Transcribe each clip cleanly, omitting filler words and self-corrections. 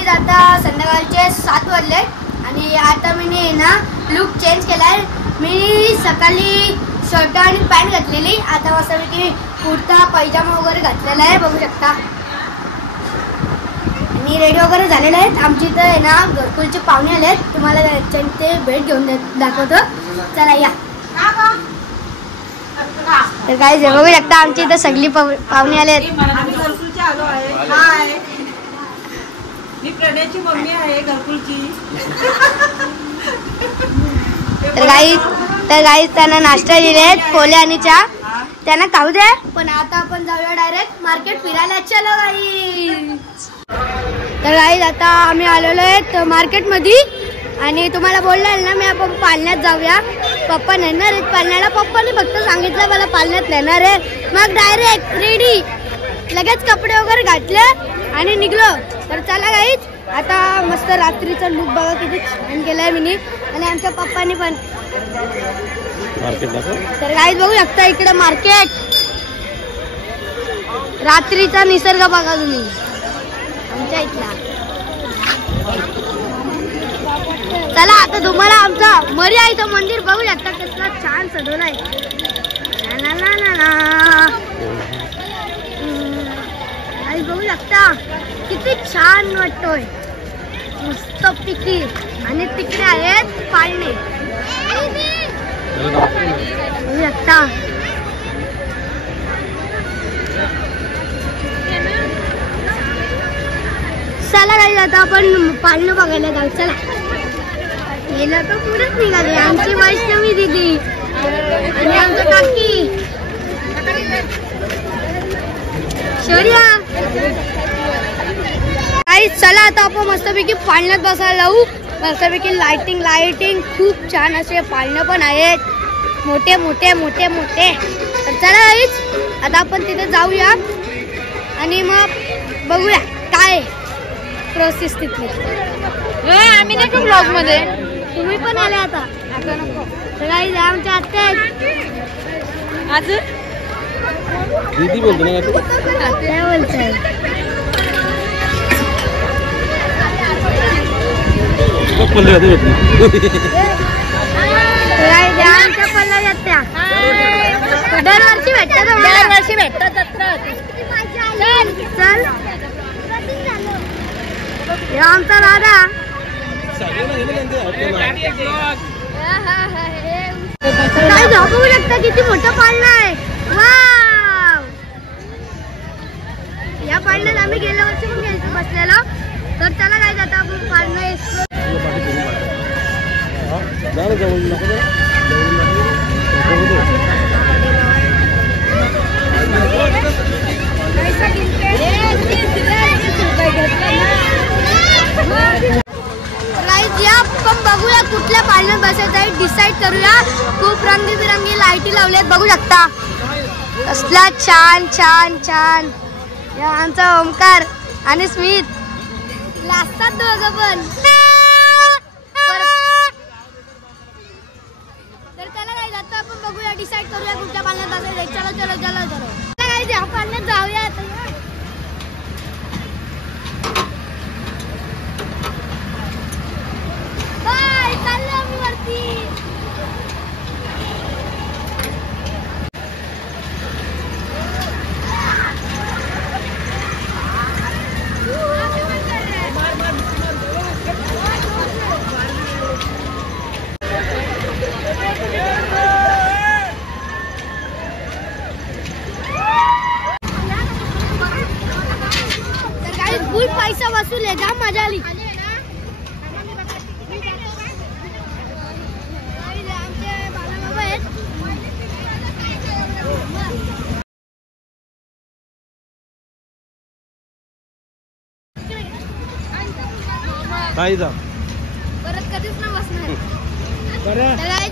Guys आता संध्याकाळचे 7 वाजले आणि आता मी ना लुक चेंज केलाय। मी सकाळी शर्ट आणि पॅन्ट घातलेली, आता मस्तपैकी कुर्ता पैजामा वगैरे घातलेला आहे, बघू शकता। आणि रेडी वगैरे झालेले आहेत। आमची इथं आहे ना घरकुलचे पाहुणे आले आहेत, तुम्हाला ते भेट घेऊन दाखवतो, चला या। तर गाईज बघू शकता आमची इथं सगळी पाहुणे आले आहेत। मी प्रणयची मम्मी आहे घरकुलची। तर गाईज त्यांना नाश्ता दिलेत, पोले आणि चहा, त्यांना खाऊ दे। पण आता आपण जाऊया डायरेक्ट मार्केट फिरायला, चलो गाईज। तर गाईज आता आम्ही आलेलो आहेत मार्केटमध्ये आणि तुम्हाला बोललेलं ना मी आपण पालण्यात जाऊया। पप्पा नेणार आहेत पालण्याला, पप्पाने फक्त सांगितलं मला पालण्यात नेणार आहे, मग डायरेक्ट रेडी लगेच कपडे वगैरे घातले आणि निघलो। तर चला गाईज, आता मस्त रात्रीचा लुक बघा किती छान केलाय मी आणि आमच्या पप्पांनी पण। तर गाईज बघू शकता इकडे मार्केट, रात्रीचा निसर्ग बघा तुम्ही आमच्या इथला। चला आता तुम्हाला आमचा मरी आईचं मंदिर बघू शकता, कसला छान सजवलाय। गाईज बघू शकता किती छान वाटतोय, मस्त पिकी। आणि तिकडे आहेत पाळणे बघू शकता। चला गाईज आता आपण पाळणं बघायला जाऊ, चला। गेलं तर पुढेच निघाले आमची वैष्णवी दिदी आणि आमच्या काकी शौर्या। चला आता आपण मस्तपैकी पाळण्यात बसायला लावू, मस्तपैकी लाइटिंग खूप छान असे पाळणं पण आहेत, मोठे मोठे मोठे मोठे। तर चला गाईज आता आपण तिथे जाऊया आणि मग बघूया काय प्रोसेस तिथली। आम्ही नाही का ब्लॉग मध्ये, तुम्ही पण आले आता नको। तर गाईज आमच्या आत्या आज दीदी बोलतो ना, आत्या बोलतोय। दरवर्षी भेटतात, दरवर्षी भेटतात जत्रा। चल आमचा दादा काय बघू शकता किती मोठं पाळणं आहे, वाव। या पाळण्यात आम्ही गेल्या वर्षी पण गेलो बसलेलो। तर चला काय जाता आपण पाळणं आपण बघूया कुठल्या पाळण्यात बसायचं आहे, डिसाईड करूया। खूप रंगीबिरंगी लाईटी लावलेत बघू शकता, कसला छान छान छान। आमचा ओमकार आणि स्मित लाजतात दोघं पण। तर त्याला काय जातं आपण बघूया, डिसाईड करूया कुठल्या पाळण्यात बसायचं। चलो चलो चलो चलो काय त्या पाळण्यात जाऊया आता। बाय, चाललो आम्ही वरती। फुल पैसा वसूल आहे, जाम मजा आली। परत कधीच ना बसणार।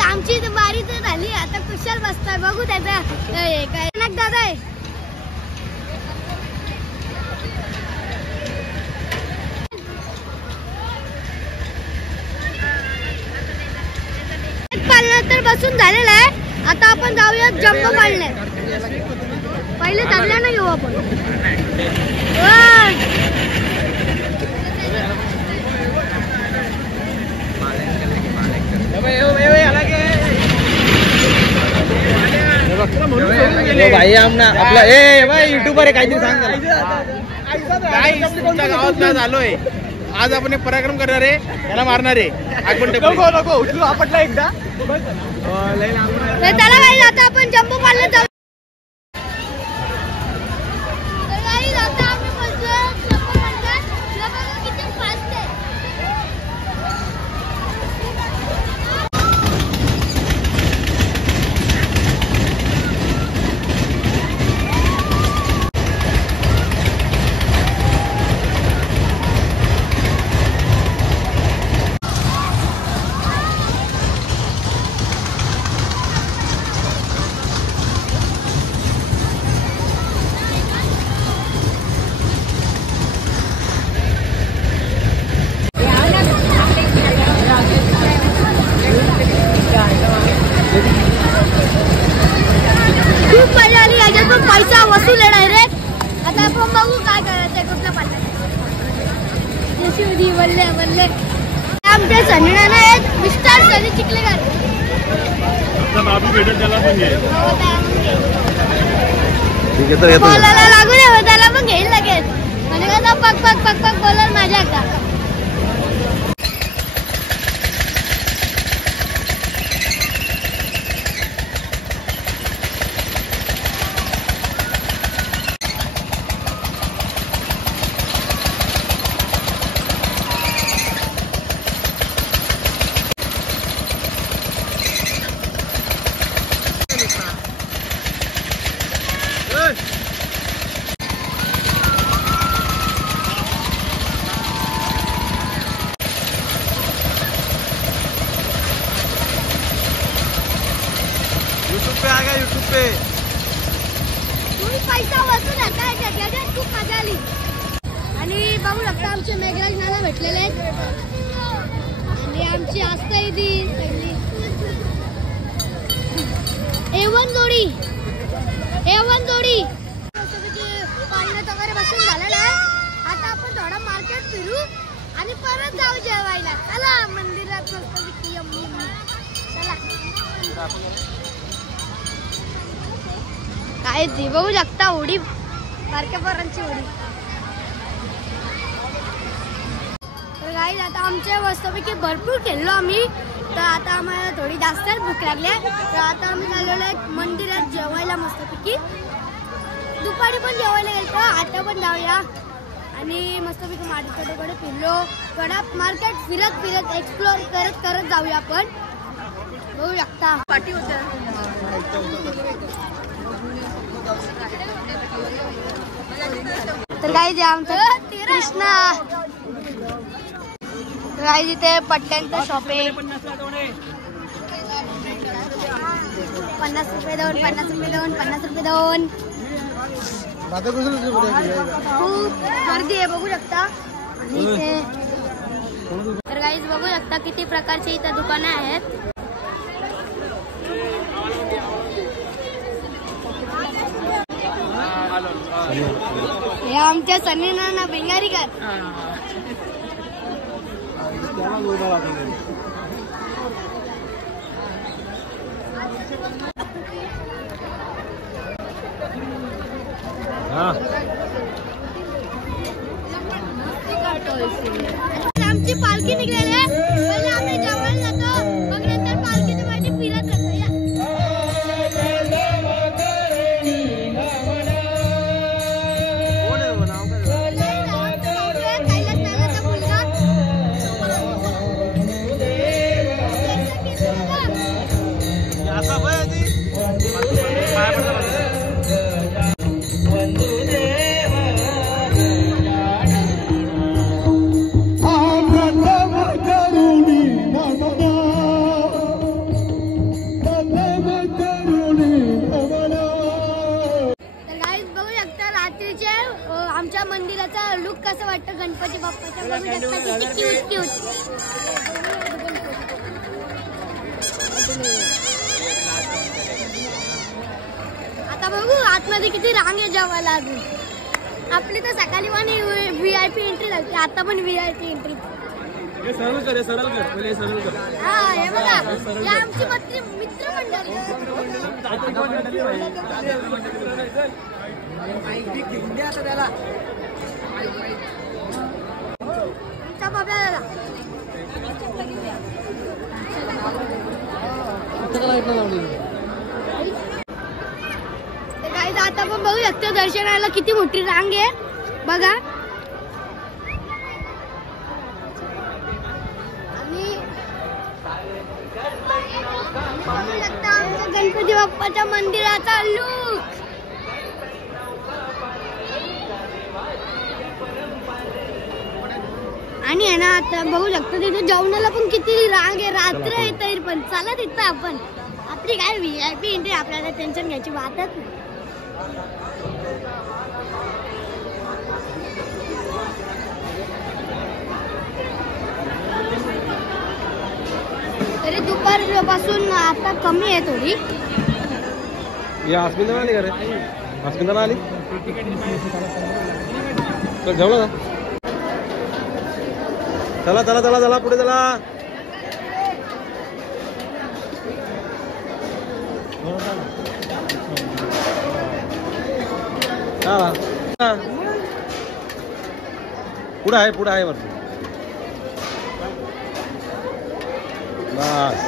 आमची बारी तर झाली, आता कुशाल बसताय बघू त्याचा काय दादा आहे। पाळण्यात तर बसून झालेला आहे, आता आपण जाऊया जम्बो पाळण्यात। पहिले चालल्या ना घेऊ आपण। भाई आमना आपला युट्यूबर आहे काहीतरी सांग तुमच्या गावात आज आलोय. आज आपण एक पराक्रम करणार आहे, त्याला मारणार आहे. उठलो आपटला एकदा. चला गाईज आता आपण जम्बो पार्लर जाऊ. तर गाईज आता आम्ही बोलतोय जम्बो पार्लर. बघा किती फास्ट आहे. खूप मजा आली. याच्यात पण पैसा वसूल आहे डायरेक्ट. आता आपण बघू काय करायचंय. कुठला पार्लर वल्ले वल्ले आमच्या सनीनाना आहेत. मिस्टर सनी चिखलेकर. बाबू भेटेल त्याला पण घे. बोलायला लागू नये, त्याला पण घेईल लगेच. म्हणजे कसं पक पक पक पक बोलाल माझ्या का. यूट्यूब पे तुम्ही पैसा वसूल आहे काय त्याच्यात खूप मजा आली. आणि बघू शकता आमचे मेघराज नाना भेटलेले आहेत. आणि आमची आस्था ती सगळी A1 जोडी. पाण्यात वगैरे बसून झालेलं आहे. आता आपण थोडं मार्केट फिरू आणि परत जाऊ जेवायला. चला मंदिरात मस्त यम्मी. चला काय ती बघू शकता उडी बारक्या पोरांची उडी. तर गाईज आता आमच्या मस्तपैकी भरपूर खेळलो आम्ही. तर आता आम्हाला थोडी जास्तच भूक लागली आहे. तर आता आम्ही चाललेलो आहे मंदिरात जेवायला मस्तपैकी. दुपारी पण जेवायला गेलो, आता पण जाऊया. आणि मस्तपैकी मार्केटकडे फिरलो. थोडा मार्केट फिरत एक्सप्लोर करत जाऊया आपण. बघू शकता पाठी होत्या. तर गाईज आमचं कृष्णा. गाईज इथे पट्ट्यांचं शॉपिंग. 50 रुपये दोन. 50 रुपये दोन. 50 रुपये दोन. खूप गर्दी आहे बघू शकता. आणि इथे तर गाईज बघू शकता किती प्रकारची इथे दुकाने आहेत. हे आमच्या सनीनाना भिंगारीकर. आमची पालखी निघलेली आहे. पहिले आम्ही जेवायला जातो, मग नंतर पालखीची पाठी फिरत जातो. आमच्या मंदिराचा लुक कसं वाटतं गणपती बाप्पाचा बघू शकता किती क्यूट क्यूट. आता बघू आतमध्ये किती रांग आहे जेवायला. अजून आपली तर सकाळी पण VIP एंट्री लागते, आता पण VIP एंट्री. सरळ कर पहिले सरळ कर. हा हे बघा, हे आमची मित्रमंडळी. आमचा बाबा दादा. गाईज आता पण बघू शकतो दर्शनाला किती मोठी रांग आहे बघा. आणि बघू शकता आमच्या गणपती बाप्पाच्या मंदिराचा लुक. आणि आहे ना आता बघू शकतो तिथे जेवणाला पण किती रांग आहे, रात्र आहे तरी पण चला तिथं आपण. आपली काय VIP एंट्री, आपल्याला टेन्शन घ्यायची बातच नाही. तरी दुपारपासून आता कमी आहे थोडी. अस्मिता आली का रे? अस्मिता आली तर जेवलं का? चला चला चला चला पुढे चला. पुढे आहे वरती बस.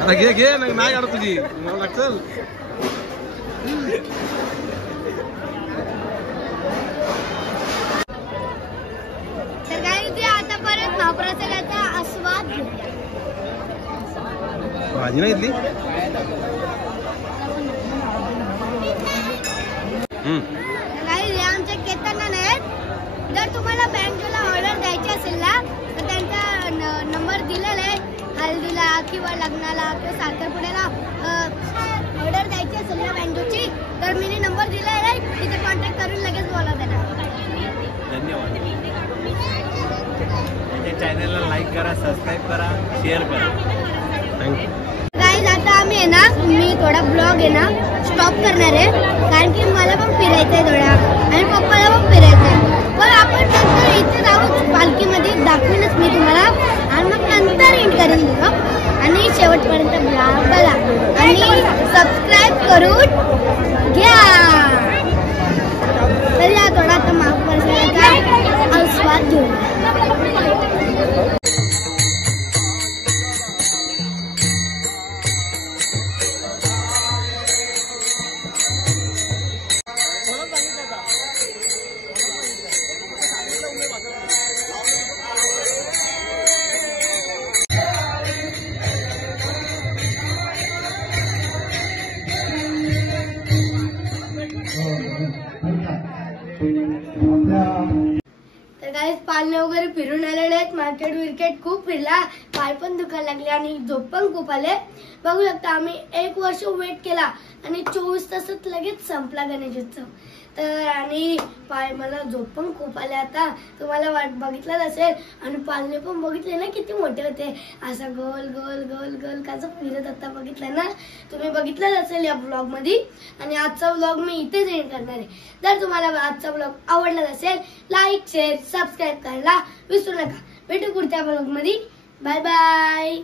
आता घे नाही काढत तुझी, मला लागचल. तर काय ते आता परत महाप्रसादाचा आस्वाद घेऊया. भाजी नाही घेतली. काही आमच्या केतन आहेत. जर तुम्हाला बँकेला ऑर्डर द्यायची असेल ना तर त्यांचा नंबर दिलेला आहे. हल्दीला किंवा लग्नाला किंवा साखरपुड्याला ऑर्डर द्यायची असेल ना बँकेची तर मी नंबर दिलेला आहे, तिथे कॉन्टॅक्ट करून लगेच बोला त्यांना. धन्यवाद. चॅनलला लाईक करा, सबस्क्राईब करा, शेअर करा. थँक्यू. गाईज आता आम्ही आहे ना, मी थोडा ब्लॉग आहे ना स्टॉप करणार आहे कारण की मला पण फिरायचं आहे थोडा आणि पप्पाला पण फिरायचं आहे. पण आपण नंतर इथे जाऊ पालखीमध्ये दाखवेनच मी तुम्हाला आणि मग नंतर एंड करेन ब्लॉग. आणि शेवटपर्यंत ब्लॉग बघा आणि सबस्क्राईब करून घ्या. तर या थोडा आता महाप्रसादाचा आस्वाद घेऊ. तर काय पालने वगैरे फिरून आलेले आहेत. मार्केट खूप फिरला, पाय पण दुखायला लागले आणि झोप पण खूप आले. बघू शकता आम्ही 1 वर्ष वेट केला आणि 24 तासात लगेच संपला गणेशोत्सव. तर आणि पाय मला झोप पण खूप आले. आता तुम्हाला वाट बघितलं असेल आणि पालने पण बघितले ना किती मोठे होते, असं गोल गोल गोल गोल कसं फिरत होता बघितलं ना, तुम्ही बघितलंच असेल या ब्लॉग मध्ये. आणि आजचा ब्लॉग मी इथेच एंड करणार आहे. जर तुम्हाला आजचा ब्लॉग आवडला असेल लाईक शेअर सबस्क्राईब करायला विसरू नका. भेटू पुढच्या ब्लॉग मध्ये. Bye bye.